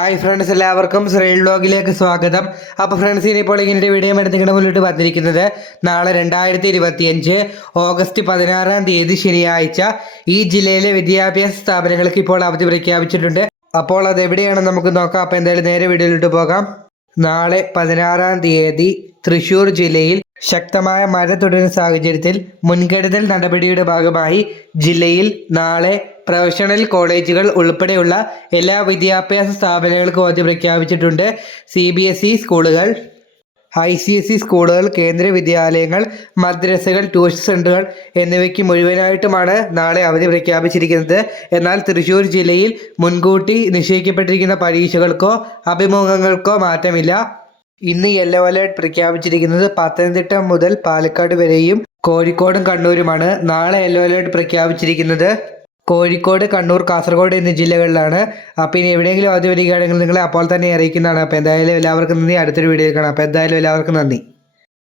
Hi friends, എല്ലാവർക്കും ശ്രീ വ്ലോഗിലേക്ക് സ്വാഗതം. അപ്പോൾ ഫ്രണ്ട്സ്, ഇനിയിപ്പോൾ ഇങ്ങനെ വീഡിയോ നിങ്ങളുടെ മുന്നിട്ട് വന്നിരിക്കുന്നത് നാളെ 2025 ഓഗസ്റ്റ് 16 തീയതി ശനിയാഴ്ച ഈ ജില്ലയിലെ വിദ്യാഭ്യാസ സ്ഥാപനങ്ങൾക്ക് ഇപ്പോൾ അവധി പ്രഖ്യാപിച്ചിട്ടുണ്ട്. അപ്പോൾ അത് എവിടെയാണെന്ന് നമുക്ക് നോക്കാം. അപ്പോൾ എന്തായാലും നേരെ വീഡിയോയിലോട്ട് പോകാം. നാളെ 16 തീയതി തൃശ്ശൂർ ജില്ലയിൽ ശക്തമായ മഴ തുടരുന്ന സാഹചര്യത്തിൽ മുൻകരുതൽ നടപടിയുടെ ഭാഗമായി ജില്ലയിൽ നാളെ പ്രൊഫഷണൽ കോളേജുകൾ ഉൾപ്പെടെയുള്ള എല്ലാ വിദ്യാഭ്യാസ സ്ഥാപനങ്ങൾക്കും അവധി പ്രഖ്യാപിച്ചിട്ടുണ്ട്. CBSE സ്കൂളുകൾ, ICSE സ്കൂളുകൾ, കേന്ദ്രീയ വിദ്യാലയങ്ങൾ, മദ്രസകൾ, ട്യൂഷൻ സെൻ്ററുകൾ എന്നിവയ്ക്ക് മുഴുവനായിട്ടുമാണ് നാളെ അവധി പ്രഖ്യാപിച്ചിരിക്കുന്നത്. എന്നാൽ തൃശ്ശൂർ ജില്ലയിൽ മുൻകൂട്ടി നിശ്ചയിക്കപ്പെട്ടിരിക്കുന്ന പരീക്ഷകൾക്കോ അഭിമുഖങ്ങൾക്കോ മാറ്റമില്ല. ഇന്ന് യെല്ലോ അലേർട്ട് പ്രഖ്യാപിച്ചിരിക്കുന്നത് പത്തനംതിട്ട മുതൽ പാലക്കാട് വരെയും കോഴിക്കോടും കണ്ണൂരുമാണ്. നാളെ യെല്ലോ അലേർട്ട് പ്രഖ്യാപിച്ചിരിക്കുന്നത് കോഴിക്കോട്, കണ്ണൂർ, കാസർഗോഡ് എന്നീ ജില്ലകളിലാണ്. അപ്പോൾ ഇനി എവിടെയെങ്കിലും അവധി വരികയാണെങ്കിൽ നിങ്ങളെ അപ്പോൾ തന്നെ അറിയിക്കുന്നതാണ്. അപ്പോൾ എന്തായാലും എല്ലാവർക്കും നന്ദി. അടുത്തൊരു വീഡിയോയിൽ കാണാം. അപ്പോൾ എന്തായാലും എല്ലാവർക്കും നന്ദി.